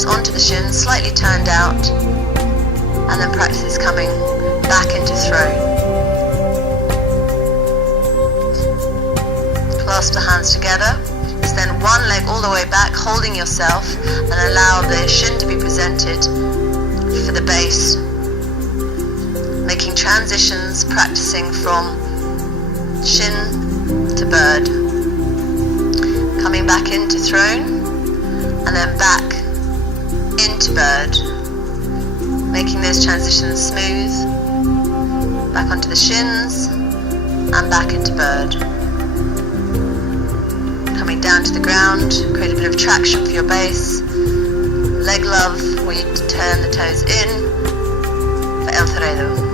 hips onto the shins, slightly turned out, and then practice coming back into throne. Clasp the hands together, extend one leg all the way back, holding yourself, and allow the shin to be presented for the base, making transitions, practicing from shin to bird, coming back into throne, and then back into bird, making those transitions smooth, back onto the shins, and back into bird. Coming down to the ground, create a bit of traction for your base, leg love, where you turn the toes in, for el torero.